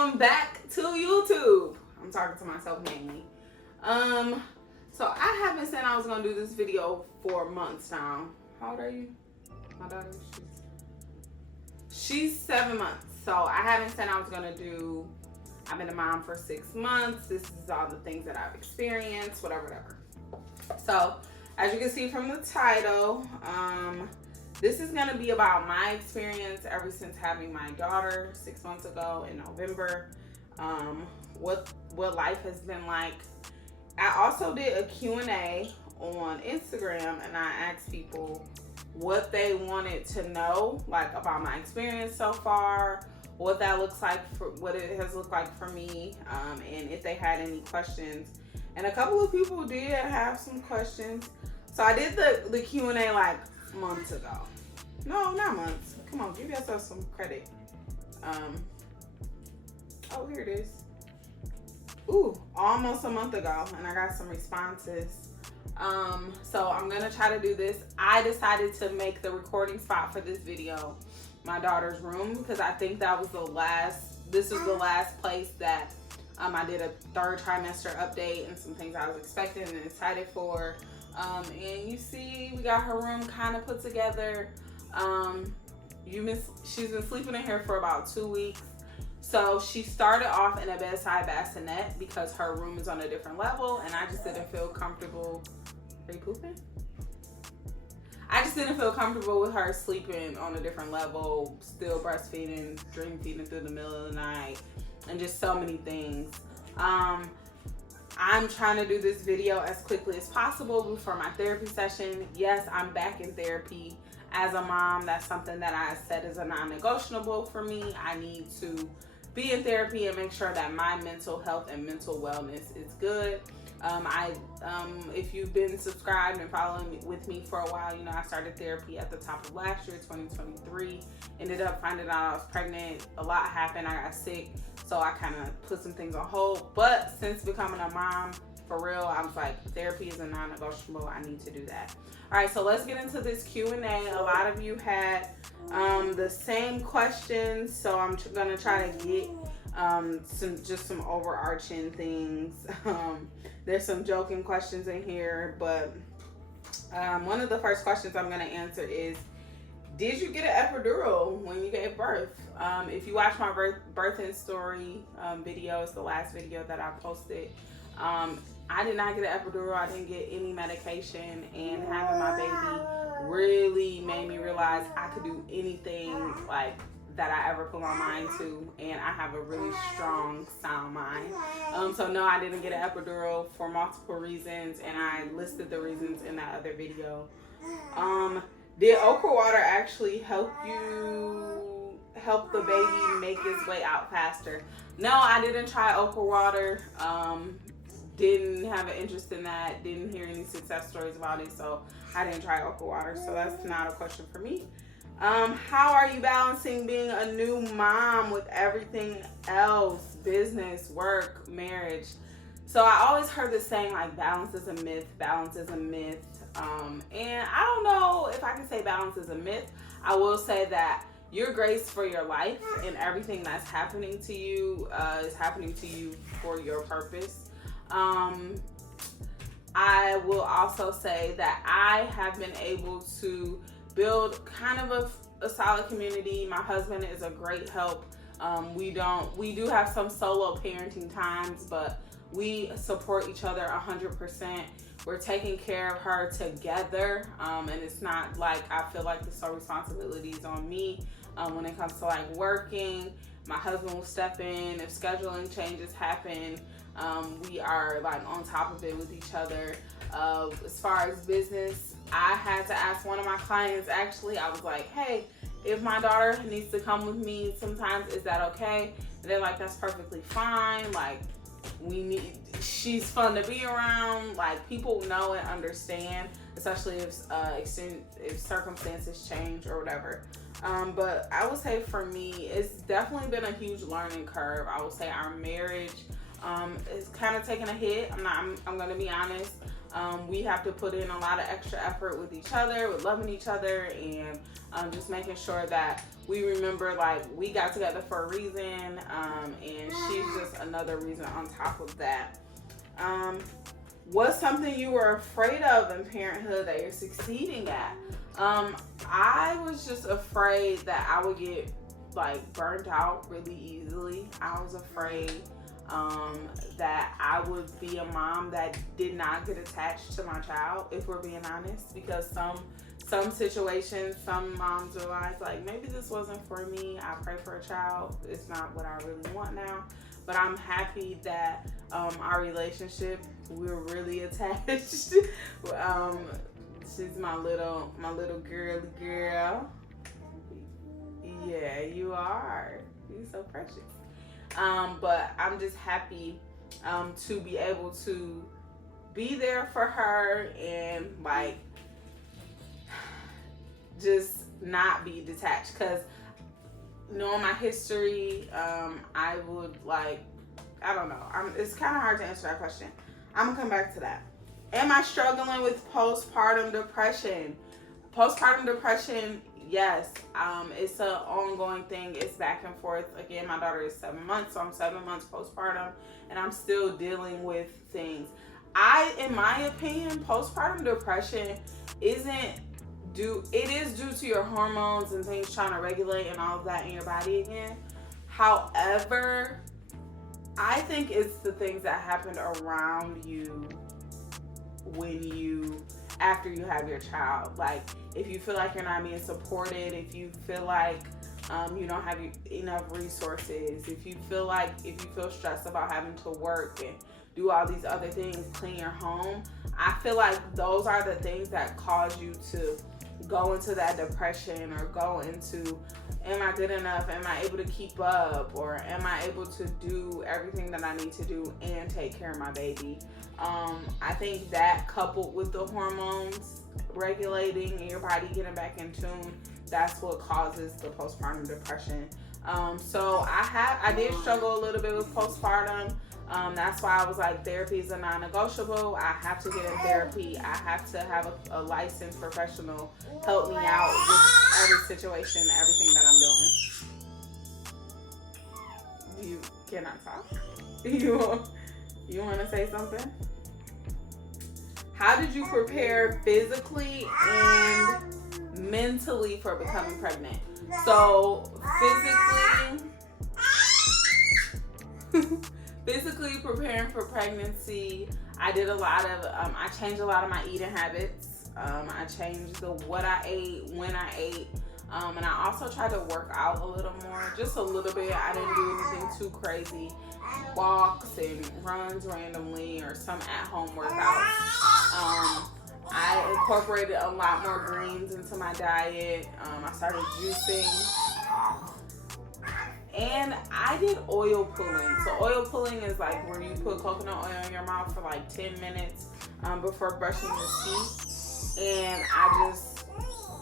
welcome back to YouTube. I'm talking to myself mainly. So I have been saying I was gonna do this video for months now. How old are you? My daughter, she's 7 months. So I haven't said I was gonna do. I've been a mom for 6 months. This is all the things that I've experienced, whatever. So as you can see from the title, this is gonna be about my experience ever since having my daughter 6 months ago in November. What life has been like. I also did a Q&A on Instagram, and I asked people what they wanted to know, like about my experience so far, what that looks like, for what it has looked like for me, and if they had any questions. And a couple of people did have some questions. So I did the Q&A like months ago. No, not months. Come on, give yourself some credit. Oh, here it is. Ooh, almost a month ago, and I got some responses. So I'm gonna try to do this. I decided to make the recording spot for this video my daughter's room, because I think that was this was the last place that I did a 3rd trimester update and some things I was expecting and excited for. And you see, we got her room kind of put together. She's been sleeping in here for about 2 weeks. So she started off in a bedside bassinet because her room is on a different level, and I just didn't feel comfortable. Are you pooping? I just didn't feel comfortable with her sleeping on a different level, still breastfeeding, dream feeding through the middle of the night, and just so many things. I'm trying to do this video as quickly as possible before my therapy session. Yes, I'm back in therapy. As a mom, that's something that I said is a non-negotiable for me. I need to be in therapy and make sure that my mental health and mental wellness is good. If you've been subscribed and following with me for a while, you know I started therapy at the top of last year, 2023. Ended up finding out I was pregnant. A lot happened. I got sick, so I kind of put some things on hold. But since becoming a mom, for real, I was like, therapy is a non-negotiable. I need to do that. All right, so let's get into this Q&A. A lot of you had the same questions, so I'm gonna try to get some overarching things. There's some joking questions in here, but one of the first questions I'm gonna answer is, did you get an epidural when you gave birth? If you watch my birthing story video, it's the last video that I posted. I did not get an epidural. I didn't get any medication, and having my baby really made me realize I could do anything like that I ever put my mind to, and I have a really strong, sound mind. So no, I didn't get an epidural for multiple reasons, and I listed the reasons in that other video. Did okra water actually help the baby make its way out faster? No, I didn't try okra water. Didn't have an interest in that. Didn't hear any success stories about it, so I didn't try okra water. So that's not a question for me. How are you balancing being a new mom with everything else? Business, work, marriage. So I always heard this saying like balance is a myth, balance is a myth. And I don't know if I can say balance is a myth. I will say that your grace for your life and everything that's happening to you is happening to you for your purpose. I will also say that I have been able to build kind of a solid community. My husband is a great help. We do have some solo parenting times, but we support each other 100%. We're taking care of her together, and it's not like I feel like the sole responsibility is on me. When it comes to like working, my husband will step in if scheduling changes happen. We are like on top of it with each other. As far as business, I had to ask one of my clients, actually, I was like, hey, if my daughter needs to come with me sometimes, is that okay? And they're like, that's perfectly fine. Like, she's fun to be around. Like, people know and understand, especially if circumstances change or whatever. But I would say for me, it's definitely been a huge learning curve. I would say our marriage is kind of taking a hit. I'm gonna be honest. We have to put in a lot of extra effort with each other, with loving each other, and just making sure that we remember, like, we got together for a reason, and she's just another reason on top of that. What's something you were afraid of in parenthood that you're succeeding at? I was just afraid that I would get, like, burnt out really easily. I was afraid that I would be a mom that did not get attached to my child, if we're being honest, because some situations, some moms realize, like, maybe this wasn't for me. I pray for a child. It's not what I really want now. But I'm happy that our relationship, we're really attached. She's my little girly girl. Yeah, you are. You're so precious. But I'm just happy to be able to be there for her and, like, just not be detached. Because knowing my history, I would, like, I don't know. It's kind of hard to answer that question. I'm going to come back to that. Am I struggling with postpartum depression? Postpartum depression, yes. It's an ongoing thing. It's back and forth. Again, my daughter is 7 months, so I'm 7 months postpartum, and I'm still dealing with things. In my opinion, postpartum depression is due to your hormones and things trying to regulate and all of that in your body again. However, I think it's the things that happened around you after you have your child. Like, if you feel like you're not being supported, if you feel like you don't have enough resources, if you feel stressed about having to work and do all these other things, clean your home, I feel like those are the things that cause you to go into that depression, or go into, am I good enough? Am I able to keep up? Or am I able to do everything that I need to do and take care of my baby? I think that, coupled with the hormones regulating and your body getting back in tune, that's what causes the postpartum depression. So I did struggle a little bit with postpartum. That's why I was like, therapy is a non-negotiable. I have to get in therapy. I have to have a licensed professional help me out with every situation, everything that I'm doing. You cannot talk? You want to say something? How did you prepare physically and mentally for becoming pregnant? So physically preparing for pregnancy, I did a lot of, I changed a lot of my eating habits. I changed what I ate, when I ate, and I also tried to work out a little more, just a little bit. I didn't do anything too crazy. Walks and runs randomly, or some at-home workouts. I incorporated a lot more greens into my diet. I started juicing. And I did oil pulling. So oil pulling is like where you put coconut oil in your mouth for like 10 minutes before brushing your teeth. And I just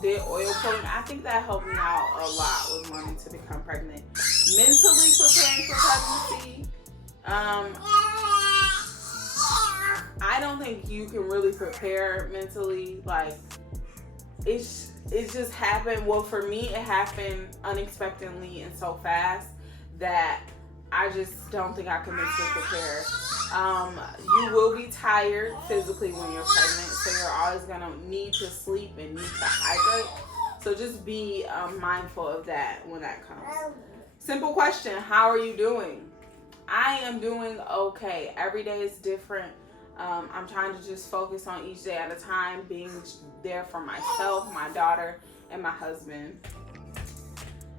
did oil pulling. I think that helped me out a lot with wanting to become pregnant. Mentally preparing for pregnancy, I don't think you can really prepare mentally. Like, it just happened. Well, for me, it happened unexpectedly and so fast that I just don't think I can mentally prepare. You will be tired physically when you're pregnant, so you're always gonna need to sleep and need to hydrate. So just be mindful of that when that comes. Simple question: how are you doing? I am doing okay. Every day is different. I'm trying to just focus on each day at a time, being there for myself, my daughter, and my husband.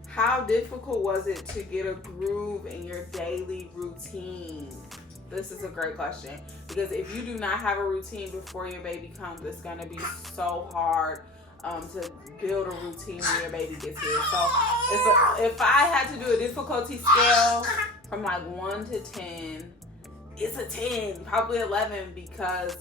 How difficult was it to get a groove in your daily routine? This is a great question, because if you do not have a routine before your baby comes, it's going to be so hard to build a routine when your baby gets here. So if I had to do a difficulty scale from like 1 to 10, it's a 10, probably 11, because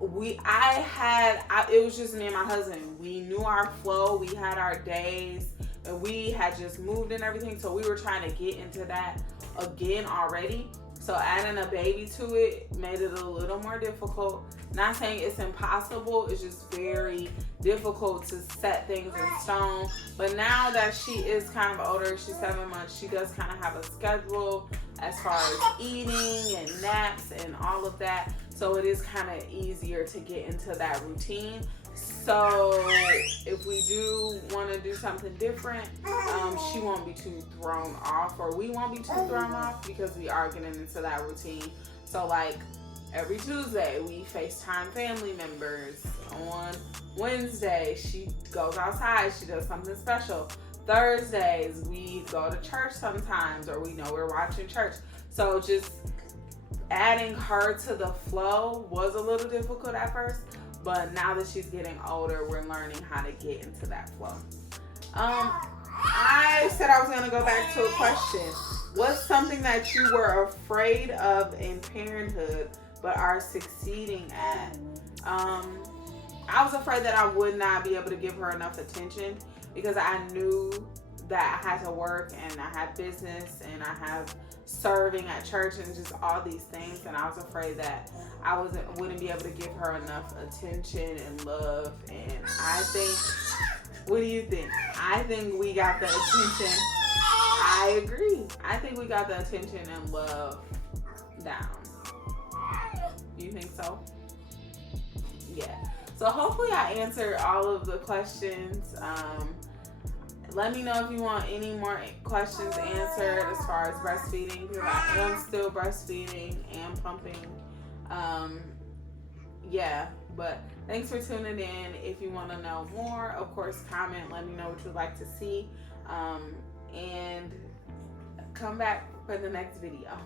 it was just me and my husband. We knew our flow, we had our days, and we had just moved and everything, so we were trying to get into that again already. So adding a baby to it made it a little more difficult. Not saying it's impossible, it's just very difficult to set things in stone. But now that she is kind of older, she's 7 months, she does kind of have a schedule as far as eating and naps and all of that. So it is kind of easier to get into that routine. So if we do want to do something different, she won't be too thrown off, or we won't be too thrown off, because we are getting into that routine. So like every Tuesday we FaceTime family members. On Wednesday she goes outside, she does something special. Thursdays we go to church sometimes, or we know we're watching church. So just adding her to the flow was a little difficult at first, but now that she's getting older, we're learning how to get into that flow. I said I was going to go back to a question. What's something that you were afraid of in parenthood but are succeeding at? I was afraid that I would not be able to give her enough attention, because I knew that I had to work and I had business and I have serving at church and just all these things, and I was afraid that I wouldn't be able to give her enough attention and love. And I think, what do you think? I think we got the attention. I agree. I think we got the attention and love down. You think so? Yeah. So hopefully I answered all of the questions. Let me know if you want any more questions answered as far as breastfeeding, because I am still breastfeeding and pumping. Yeah, but thanks for tuning in. If you want to know more, of course, comment. Let me know what you'd like to see. And come back for the next video.